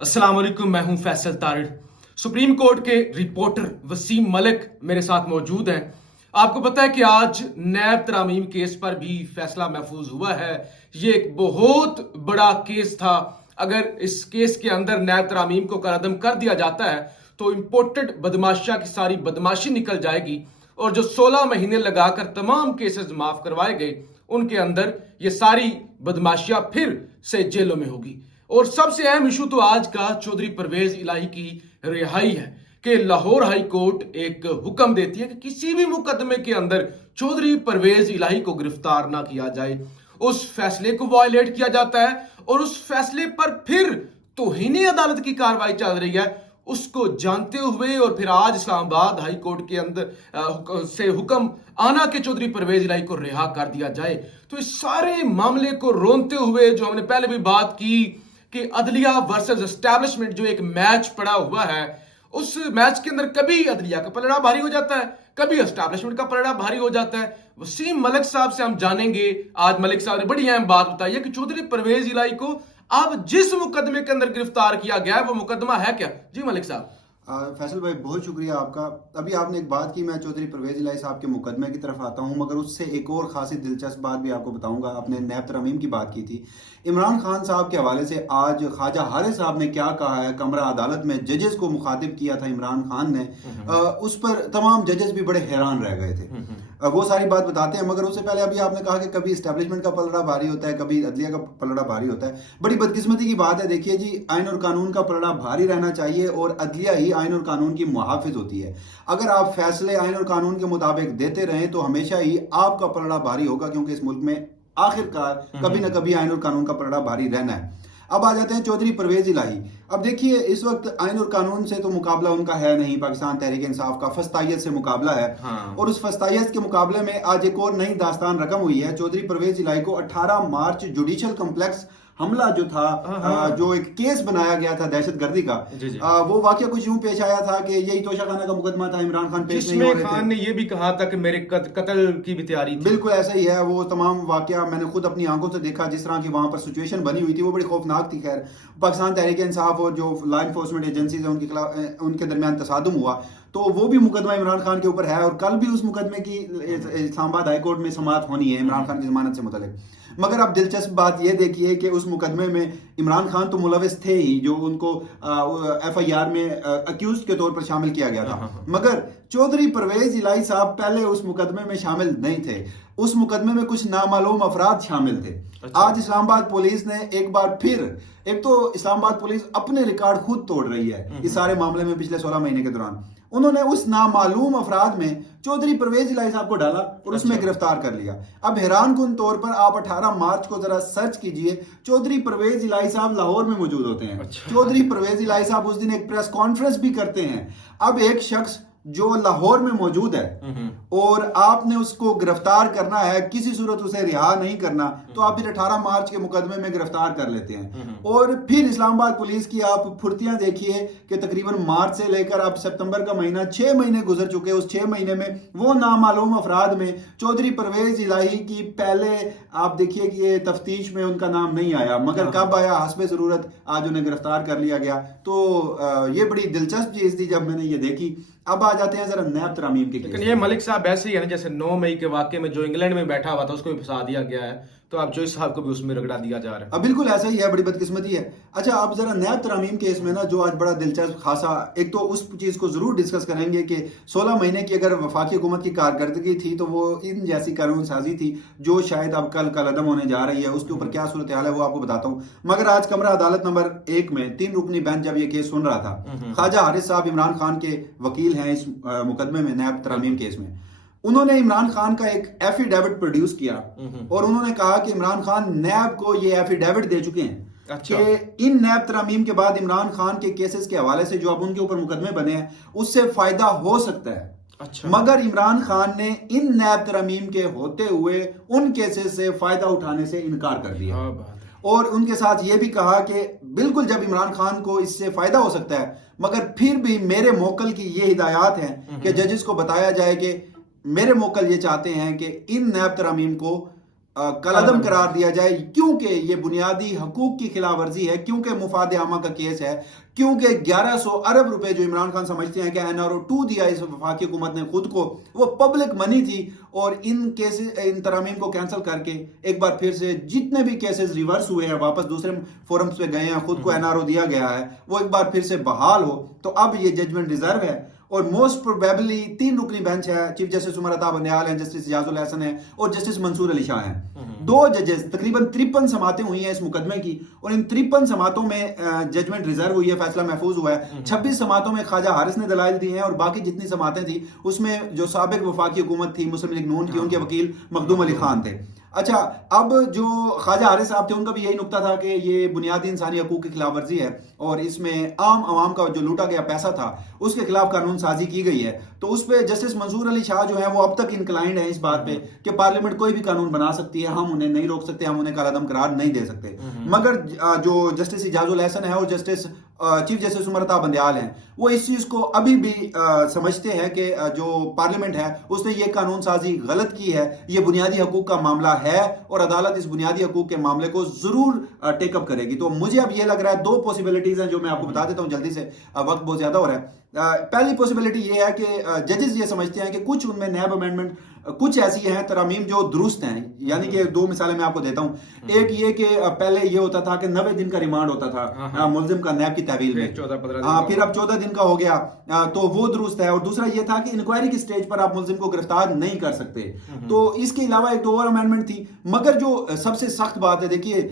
अस्सलाम वालेकुम, मैं हूं फैसल तारिड़। सुप्रीम कोर्ट के रिपोर्टर वसीम मलिक मेरे साथ मौजूद हैं। आपको पता है कि आज नैब तरामीम केस पर भी फैसला महफूज हुआ है। ये एक बहुत बड़ा केस था। अगर इस केस के अंदर नैब तरामीम को करदम कर दिया जाता है तो इम्पोर्टेड बदमाशिया की सारी बदमाशी निकल जाएगी और जो 16 महीने लगाकर तमाम केसेस माफ करवाए गए उनके अंदर ये सारी बदमाशियां फिर से जेलों में होगी। और सबसे अहम इशू तो आज का चौधरी परवेज इलाही की रिहाई है कि लाहौर हाई कोर्ट एक हुक्म देती है कि किसी भी मुकदमे के अंदर चौधरी परवेज इलाही को गिरफ्तार ना किया जाए। उस फैसले को वायलेट किया जाता है और उस फैसले पर फिर तौहीन अदालत की कार्रवाई चल रही है। उसको जानते हुए और फिर आज इस्लामाबाद हाई कोर्ट के अंदर से हुक्म आना कि चौधरी परवेज इलाही को रिहा कर दिया जाए। तो इस सारे मामले को रोनते हुए जो हमने पहले भी बात की कि अदलिया वर्सेस एस्टैब्लिशमेंट जो एक मैच पड़ा हुआ है, उस मैच के अंदर कभी अदलिया का पलड़ा भारी हो जाता है, कभी एस्टैब्लिशमेंट का पलड़ा भारी हो जाता है। वसीम मलिक साहब से हम जानेंगे। आज मलिक साहब ने बड़ी अहम बात बताई है कि चौधरी परवेज इलाही को अब जिस मुकदमे के अंदर गिरफ्तार किया गया है वो मुकदमा है क्या? जी मलिक साहब। फैसल भाई, बहुत शुक्रिया आपका। अभी आपने एक बात की, मैं चौधरी परवेज इलाही साहब के मुकदमे की तरफ आता हूं, मगर उससे एक और खासी दिलचस्प बात भी आपको बताऊंगा। आपने नैब तरमीम की बात की थी, इमरान खान साहब के हवाले से आज ख्वाजा हारिस साहब ने क्या कहा है। कमरा अदालत में जजेस को मुखातिब किया था इमरान खान ने, उस पर तमाम जजेस भी बड़े हैरान रह गए थे। वो सारी बात बताते हैं, मगर उससे पहले अभी आपने कहा कि कभी इस्टेब्लिशमेंट का पलड़ा भारी होता है, कभी अदलिया का पलड़ा भारी होता है। बड़ी बदकिस्मती की बात है। देखिए जी, आइन और कानून का पलड़ा भारी रहना चाहिए और अदलिया ही आइन और कानून की मुहाफिज होती है। अगर आप फैसले आइन और कानून के मुताबिक देते रहें तो हमेशा ही आपका पलड़ा भारी होगा, क्योंकि इस मुल्क में आखिरकार कभी ना कभी आइन और कानून का पलड़ा भारी रहना है। अब आ जाते हैं चौधरी परवेज इलाही। अब देखिए, इस वक्त आइन और कानून से तो मुकाबला उनका है नहीं, पाकिस्तान तहरीक इंसाफ का फस्तायत से मुकाबला है। और उस फस्तायत के मुकाबले में आज एक और नई दास्तान रकम हुई है। चौधरी परवेज इलाही को 18 मार्च जुडिशल कम्प्लेक्स हमला जो था, जो एक केस बनाया गया था दहशतगर्दी का, वो वाकया कुछ यूं पेश आया था कि यही तोशाखाना का मुकदमा था। इमरान खान पेश नहीं हो रहे थे। खान ने ये भी कहा था कि मेरे कत्ल की भी तैयारी थी। बिल्कुल ऐसा ही है। वो तमाम वाकया मैंने खुद अपनी आंखों से देखा, जिस तरह की वहां पर सिचुएशन बनी हुई थी वो बड़ी खौफनाक थी। खैर, पाकिस्तान तहरीक इंसाफ और जो लॉ इन्फोर्समेंट एजेंसीज है उनके खिलाफ, उनके दरमियान तसादुम हुआ, तो वो भी मुकदमा इमरान खान के ऊपर है और कल भी उस मुकदमे की इस्लामाबाद हाई कोर्ट में समाअत होनी है इमरान खान की जमानत से मुतल्लिक। मगर अब दिलचस्प बात यह देखिए कि उस मुकदमे में इमरान खान तो मुलविस थे ही, जो उनको FIR में अक्यूज के तौर पर शामिल किया गया था, मगर चौधरी परवेज इलाही साहब पहले उस मुकदमे में शामिल नहीं थे। उस मुकदमे में कुछ नामालूम अफराद शामिल थे। आज इस्लामाबाद पुलिस ने एक बार फिर, एक तो इस्लामाबाद पुलिस अपने रिकॉर्ड खुद तोड़ रही है इस सारे मामले में। पिछले 16 महीने के दौरान उन्होंने उस नामालूम अफराद में चौधरी परवेज इलाही साहब को डाला और उसमें गिरफ्तार कर लिया। अब हैरान कुन तौर पर आप 18 मार्च को जरा सर्च कीजिए, चौधरी परवेज इलाही साहब लाहौर में मौजूद होते हैं। चौधरी परवेज इलाही साहब उस दिन एक प्रेस कॉन्फ्रेंस भी करते हैं। अब एक शख्स जो लाहौर में मौजूद है और आपने उसको गिरफ्तार करना है, किसी सूरत उसे रिहा नहीं करना, तो आप फिर 18 मार्च के मुकदमे में गिरफ्तार कर लेते हैं। और फिर इस्लामाबाद पुलिस की आप फुर्तियां देखिए कि तकरीबन मार्च से लेकर अब सितंबर का महीना, 6 महीने गुजर चुके। उस 6 महीने में वो नामालूम अफराद में चौधरी परवेज इलाही की पहले आप देखिए कि तफ्तीश में उनका नाम नहीं आया, मगर कब आया, हस्बे जरूरत आज उन्हें गिरफ्तार कर लिया गया। तो ये बड़ी दिलचस्प चीज थी जब मैंने ये देखी। अब आ जाते हैं जरा नैब तरामीम के केस। लेकिन ये मलिक साहब ऐसे ही है ना, जैसे 9 मई के वाकये में जो इंग्लैंड में बैठा हुआ था उसको भी फंसा दिया गया है, तो अब जोइस साहब को भी उसमें रगड़ा दिया जा रहा है। अब बिल्कुल ऐसा ही है, बड़ी बदकिस्मती है। अच्छा, अब जरा नैब तरामीम केस में ना जो आज बड़ा दिलचस्प खासा, एक तो उस चीज को जरूर डिस्कस करेंगे कि 16 महीने की अगर वफाकी हुकूमत की कारकर्दगी थी तो वो इन जैसी कानून साजी थी जो शायद अब कल कलअदम होने जा रही है। उसके ऊपर क्या सूरत हाल है वो आपको बताता हूँ। मगर आज कमरा अदालत नंबर 1 में 3 रुकनी बेंच जब ये केस सुन रहा था, ख्वाजा हारिस साहब इमरान खान के वकील हैं इस मुकदमे में, नैब तरामीम केस में, उन्होंने इमरान खान का एक एफिडेविट प्रोड्यूस किया और उन्होंने कहा कि इमरान खान नैब को ये एफिडेविट दे चुके हैं कि इन नैब तरामीम के बाद इमरान खान के केसेस के हवाले से जो अब उनके ऊपर मुकदमे बने हैं उससे फायदा हो सकता है। मगर इमरान खान ने इन नैब तरामीम के होते हुए उन केसेस से फायदा उठाने से इनकार कर दिया और उनके साथ ये भी कहा कि बिल्कुल जब इमरान खान को इससे फायदा हो सकता है, मगर फिर भी मेरे मोकल की ये हिदायत है कि जजेस को बताया जाए कि मेरे मोकल ये चाहते हैं कि इन नैब तरामीम को कलअदम करार दिया जाए, क्योंकि ये बुनियादी हकूक की खिलाफ वर्जी है, क्योंकि मुफाद आमा का केस है, क्योंकि 1100 अरब रुपए जो इमरान खान समझते हैं कि NRO 2 दिया इस वफाकी हुकूमत ने खुद को, वो पब्लिक मनी थी। और इन केसेस, इन तरामीम को कैंसिल करके एक बार फिर से जितने भी केसेस रिवर्स हुए हैं, वापस दूसरे फोरम्स पे गए हैं, खुद को NRO दिया गया है, वो एक बार फिर से बहाल हो, तो अब ये जजमेंट डिजर्व है। और मोस्ट प्रोबेबली 3 रुकनी बेंच है, चीफ जस्टिस उमर अता बंदयाल हैं, जस्टिस इजाजुल हसन है और जस्टिस मंसूर अली शाह हैं। 2 जजेस, तकरीबन 53 समातें हुई हैं इस मुकदमे की, और इन 53 समातों में जजमेंट रिजर्व हुई है, फैसला महफूज हुआ है। 26 समातों में ख्वाजा हारिस ने दलाइल दिए हैं, और बाकी जितनी समातें थी उसमें जो साबिक वफाकी हुकूमत थी मुस्लिम लीग नून की, उनके वकील मखदूम अली खान थे। अच्छा, अब जो ख्वाजा हारिस साहब थे उनका भी यही नुकता था कि ये बुनियादी इंसानी हकूक की खिलाफ वर्जी है, और इसमें आम आवाम का जो लूटा गया पैसा था उसके खिलाफ कानून साजी की गई है। तो उस पर जस्टिस मंसूर अली शाह जो है वो अब तक इंक्लाइंड है इस बात पे कि पार्लियामेंट कोई भी कानून बना सकती है, हम उन्हें नहीं रोक सकते, हम उन्हें कालादम करार नहीं दे सकते। मगर जो जस्टिस इजाजुल हसन है और justice chief justice Umar Ata Bandial हैं, वो इस चीज को अभी भी समझते हैं कि जो पार्लियामेंट है उसने ये कानून साजी गलत की है, ये बुनियादी हकूक का मामला है और अदालत इस बुनियादी हकूक के मामले को जरूर टेकअप करेगी। तो मुझे अब ये लग रहा है 2 पॉसिबिलिटीज हैं जो मैं आपको बता देता हूं जल्दी से, वक्त बहुत ज्यादा हो रहा है। पहली पॉसिबिलिटी ये है कि जजेस ये समझते हैं कि कुछ उनमें नैब अमेंडमेंट कुछ ऐसी हैं तरामीम जो दुरुस्त हैं, यानी कि 2 मिसालें मैं आपको देता हूं। एक ये कि पहले ये होता था कि 90 दिन का रिमांड होता था मुलजिम का नैब की तहवील में, फिर अब 14 दिन का हो गया, तो वो दुरुस्त है। और दूसरा ये था कि इंक्वायरी की स्टेज पर आप मुलजिम को गिरफ्तार नहीं कर सकते। तो इसके अलावा एक 2 और अमेंडमेंट थी। मगर जो सबसे सख्त बात है, देखिए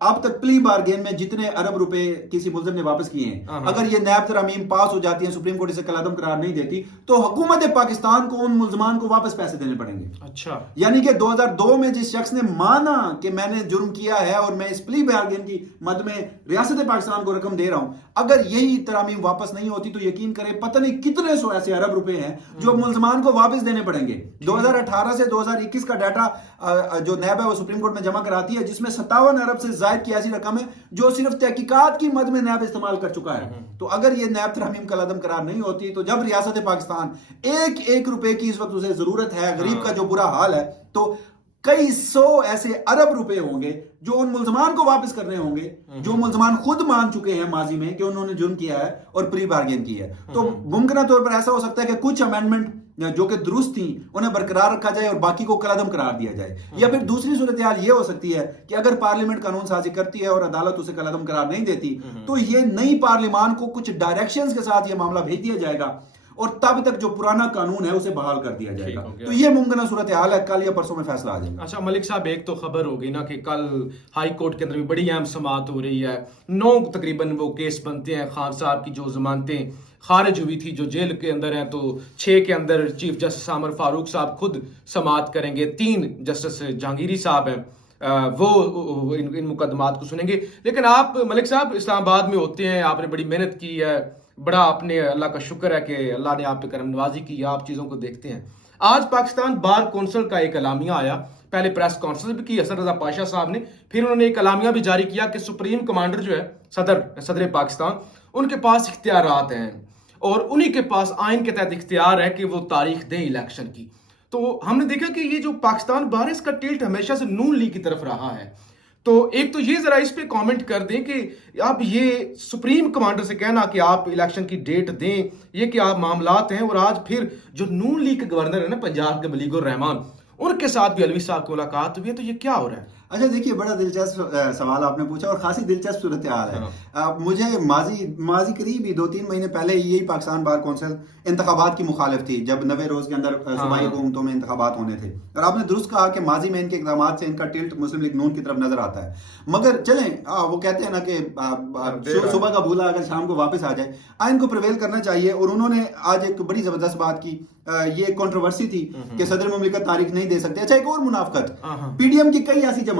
अब तक प्ली बारगेन में जितने अरब रुपए किसी मुल्जिम ने वापस किए हैं, अगर ये नैब तरामीम पास हो जाती है, सुप्रीम कोर्ट इसे कलअदम करार नहीं देती, तो हुकूमत पाकिस्तान को उन मुल्जमान को वापस पैसे देने पड़ेंगे। अच्छा, यानी कि 2002 में जिस शख्स ने माना कि मैंने जुर्म किया है और मैं इस प्ली बारगेन की मद में रियासत पाकिस्तान को रकम दे रहा हूं, अगर यही तरामीम वापस नहीं होती तो यकीन करें पता नहीं कितने सौ ऐसे अरब रुपए हैं जो मुल्जमान को वापस देने पड़ेंगे। 2018 से 2021 का डाटा जो नैब है वो सुप्रीम कोर्ट में जमा कराती है, जिसमें 57 अरब से ज्यादा की ऐसी रकम है जो सिर्फ तहकीकात की मद में नैब इस्तेमाल कर चुका है। तो अगर ये नैब तरामीम कलअदम करार नहीं होती, तो जब रियासत पाकिस्तान एक रुपए की इस वक्त उसे जरूरत है, गरीब का जो बुरा हाल है, तो कई सौ ऐसे अरब रुपए होंगे जो उन मुल्जमान को वापस करने होंगे, जो मुल्जमान खुद मान चुके हैं माजी में कि उन्होंने जुर्म किया है और प्री बार्गेन की है। तो मुमकिन तौर पर ऐसा हो सकता है कि कुछ अमेंडमेंट जो कि दुरुस्त थी उन्हें बरकरार रखा जाए और बाकी को कलअदम करार दिया जाए। या फिर दूसरी सूरत हाल ये हो सकती है कि अगर पार्लियामेंट कानून साजी करती है और अदालत उसे कलअदम करार नहीं देती, तो ये नई पार्लियामान को कुछ डायरेक्शंस के साथ ये मामला भेज दिया जाएगा और तब तक जो पुराना कानून है उसे बहाल कर दिया जाएगा। तो ये मुमकिन सूरत हाल है, कल या परसों में फैसला आ जाएगा। अच्छा मलिक साहब, एक तो खबर हो गई ना कि कल हाई कोर्ट के अंदर भी बड़ी अहम समाअत हो रही है। 9 तकरीबन वो केस बनते हैं। खान साहब की जो जमानतें खारिज हुई थी, जो जेल के अंदर हैं, तो 6 के अंदर चीफ जस्टिस आमर फारूक साहब खुद समाअत करेंगे। 3 जस्टिस जहांगीरी साहब हैं, वो इन मुकदमात को सुनेंगे। लेकिन आप मलिक साहब इस्लामाबाद में होते हैं, आपने बड़ी मेहनत की है, बड़ा अपने अल्लाह का शुक्र है कि अल्लाह ने आप पे करम नवाजी की, आप चीज़ों को देखते हैं। आज पाकिस्तान बार कौंसिल का एक एलामिया आया, पहले प्रेस कॉन्फ्रेंस भी की हसन रजा पाशा साहब ने, फिर उन्होंने एक एलामिया भी जारी किया कि सुप्रीम कमांडर जो है सदर पाकिस्तान, उनके पास इख्तियारात हैं और उन्हीं के पास आइन के तहत इख्तियार है कि वो तारीख दें इलेक्शन की। तो हमने देखा कि ये जो पाकिस्तान बार, इसका टिल्ट हमेशा से नून लीग की तरफ रहा है। तो एक तो ये जरा इस पे कमेंट कर दें कि आप ये सुप्रीम कमांडर से कहना कि आप इलेक्शन की डेट दें, ये कि आप मामलात हैं, और आज फिर जो नून लीग के गवर्नर है ना पंजाब के मलीकुर रहमान, उनके साथ भी अलवी साहब की मुलाकात हुई है। तो ये क्या हो रहा है? अच्छा देखिए, बड़ा दिलचस्प सवाल आपने पूछा और खासी दिलचस्प सूरत हाल है। मुझे माजी करीब ही 2-3 महीने पहले यही पाकिस्तान बार कौंसिल इंतखाबात की मुखालिफ थी, जब 90 रोज के अंदर सूबाई हुकूमतों में इंतखाबात होने थे। और आपने दुरुस्त कहा कि माजी में इनके इकदाम से इनका टिल्ट मुस्लिम लीग नून की तरफ नजर आता है। मगर चलें, वो कहते हैं ना कि सुबह का भूला अगर शाम को वापस आ जाए, आइन को प्रिवेल करना चाहिए। और उन्होंने आज एक बड़ी जबरदस्त बात की, ये कंट्रोवर्सी थी कि सदर मुमलिकत तारीख नहीं दे सकते। अच्छा, एक और मुनाफकत, पीडीएम की कई ऐसी जमातें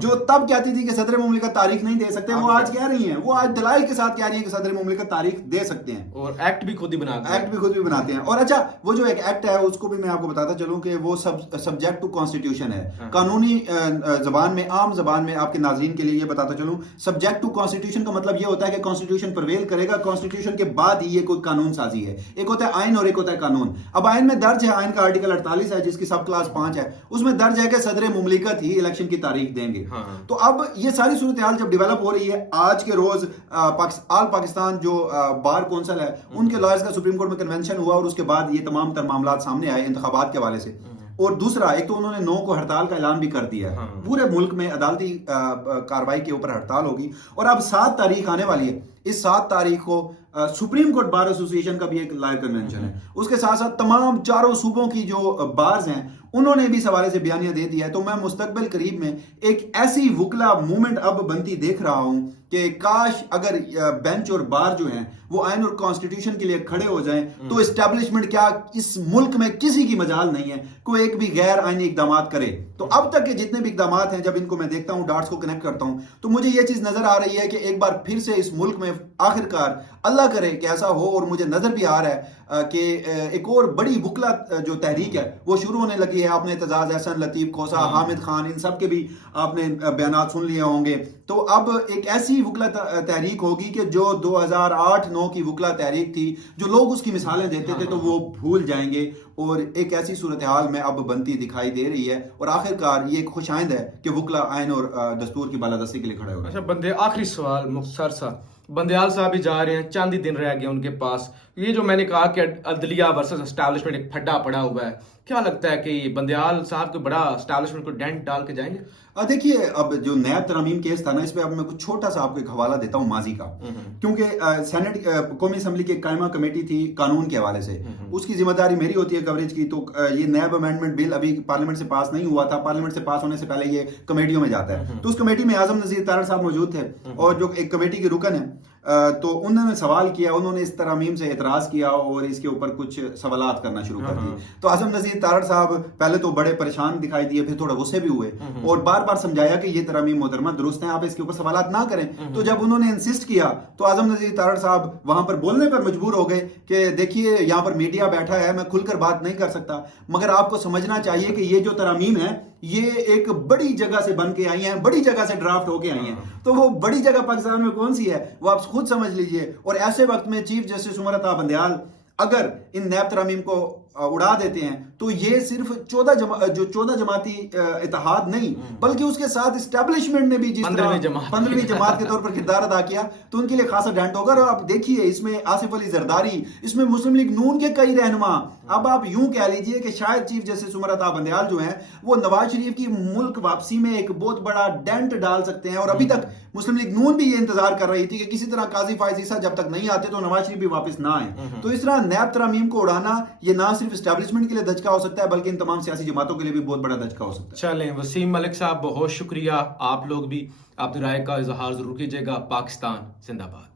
जो तब कहती थी कि सदर मुमलिकत तारीख नहीं दे सकते, वो आज कह रही हैं, वो आज दलाइल के साथ कह रही हैं कि सदर मुमलिकत तारीख दे सकते हैं, और एक्ट भी खुद ही बनाते हैं। और अच्छा, वो जो एक एक्ट है उसको भी मैं आपको बताता चलूं कि वो सब्जेक्ट टू कॉन्स्टिट्यूशन है। कानूनी जबान में, आम जबान में आपके नाज़रीन के लिए ये बताता चलूं, सब्जेक्ट टू कॉन्स्टिट्यूशन का मतलब ये होता है कि कॉन्स्टिट्यूशन प्रिवेल करेगा, कॉन्स्टिट्यूशन के बाद ही ये कोई कानून साजी है। एक होता है आइन और एक होता है कानून। अब आइन में दर्ज है, आइन का आर्टिकल 48 है जिसकी सब क्लास 5 है, उसमें दर्ज है कि सदर मुमलिकत ही इलेक्शन की तारीख देंगे। तो अब ये सारी सूरत हाल जब डेवलप हो रही है, आज के रोज ऑल पाकिस्तान जो बार कौंसिल है उनके लॉयर्स का सुप्रीम कोर्ट में कन्वेंशन हुआ और उसके बाद ये तमाम तर मामला सामने आए इंतखाबात के हवाले से। और दूसरा, एक तो उन्होंने 9 को हड़ताल का ऐलान भी कर दिया है, पूरे मुल्क में अदालती कार्रवाई के ऊपर हड़ताल होगी। और अब 7 तारीख आने वाली है, इस 7 तारीख को सुप्रीम कोर्ट बार एसोसिएशन का भी एक लाइव कन्वेंशन है, उसके साथ साथ तमाम चारों सूबों की जो बार्स हैं उन्होंने भी इस हवाले से बयानियां दे दिया है। तो मैं मुस्तकबिल करीब में एक ऐसी वुकला मूवमेंट अब बनती देख रहा हूं कि काश अगर बेंच और बार जो हैं वो आइन और कॉन्स्टिट्यूशन के लिए खड़े हो जाएं तो एस्टेब्लिशमेंट क्या, इस मुल्क में किसी की मजाल नहीं है कोई एक भी गैर आइनी इकदाम करे। तो अब तक के जितने भी इकदाम हैं, जब इनको मैं देखता हूं, डॉट्स को कनेक्ट करता हूं, तो मुझे ये चीज नजर आ रही है कि एक बार फिर से इस मुल्क में आखिरकार अल्लाह करे कि ऐसा हो। और मुझे नजर भी आ रहा है कि एक और बड़ी वुकला जो तहरीक है वो शुरू होने लगी है। आपने एतजाज अहसन, लतीफ खोसा, हामिद खान, इन सब के भी आपने बयानात सुन लिए होंगे। तो अब एक ऐसी वुकला तहरीक होगी कि जो 2008-9 की वुकला तहरीक थी, जो लोग उसकी मिसालें देते थे तो वो भूल जाएंगे। और एक ऐसी सूरत हाल में अब बनती दिखाई दे रही है और आखिरकार ये खुशाइंद है कि वुकला आइन और दस्तूर की बालादस्ती के लिए खड़े हो गए। अच्छा आखिरी सवाल मुख्तसर सा, बंदयाल साहब भी जा रहे हैं, चंद ही दिन रह गए उनके पास। ये जो मैंने कहा कि अदलिया वर्सेस एस्टैब्लिशमेंट एक फड्डा पड़ा हुआ है, क्या लगता है कि बंदयाल साहब को बड़ा एस्टैब्लिशमेंट को डेंट डाल के जाएंगे? देखिए, अब जो नैब तरमीम केस था ना, इस पे अब मैं कुछ छोटा सा आपको एक हवाला देता हूँ माजी का, क्योंकि सेनेट कौमी असम्बली की कायमा कमेटी थी कानून के हवाले से, उसकी जिम्मेदारी मेरी होती है कवरेज की। तो ये नैब अमेंडमेंट बिल अभी पार्लियामेंट से पास नहीं हुआ था, पार्लियामेंट से पास होने से पहले ये कमेटियों में जाता है। तो उस कमेटी में आजम नजीर तारड़ साहब मौजूद थे और जो एक कमेटी के रुकन है, तो उन्होंने सवाल किया, उन्होंने इस तरमीम से एतराज किया और इसके ऊपर कुछ सवालात करना शुरू कर दिए। तो आजम नजीर तारड़ साहब पहले तो बड़े परेशान दिखाई दिए, फिर थोड़ा गुस्से भी हुए और बार बार समझाया कि ये तरमीम मोहतरमा दुरुस्त है, आप इसके ऊपर सवालात ना करें। तो जब उन्होंने इंसिस्ट किया तो आजम नजीर तारड़ साहब वहां पर बोलने पर मजबूर हो गए कि देखिए यहाँ पर मीडिया बैठा है, मैं खुलकर बात नहीं कर सकता, मगर आपको समझना चाहिए कि ये जो तरमीम है ये एक बड़ी जगह से बन के आई हैं, बड़ी जगह से ड्राफ्ट होके आई हैं। तो वो बड़ी जगह पाकिस्तान में कौन सी है वो आप खुद समझ लीजिए। और ऐसे वक्त में चीफ जस्टिस उमर अता बंदयाल अगर इन नैब तरमीम को उड़ा देते हैं तो ये सिर्फ 14 जमाती इत्तेहाद नहीं बल्कि उसके साथ एस्टेब्लिशमेंट ने भी जिस तरह 15वीं जमात के तौर पर किरदार अदा किया तो उनके लिए खासा डेंट होगा। और आप देखिए इसमें आसिफ अली जरदारी, इसमें मुस्लिम लीग नून के कई रहनुमा, अब आप यूं कह लीजिए कि शायद चीफ जस्टिस उमर अता बंदयाल जो हैं वो नवाज शरीफ की मुल्क वापसी में एक बहुत बड़ा डेंट डाल सकते हैं। और अभी तक मुस्लिम लीग नून भी ये इंतजार कर रही थी कि किसी तरह काजी फायज ईसा जब तक नहीं आते तो नवाज शरीफ भी वापस ना आए। तो इस तरह नैब तरमीम को उड़ाना ये ना सिर्फ एस्टैब्लिशमेंट के लिए धचका हो सकता है बल्कि इन तमाम सियासी जमातों के लिए भी बहुत बड़ा धचका हो सकता है। चलें वसीम मलिक साहब, बहुत शुक्रिया। आप लोग भी अपनी राय का इजहार जरूर कीजिएगा। पाकिस्तान जिंदाबाद।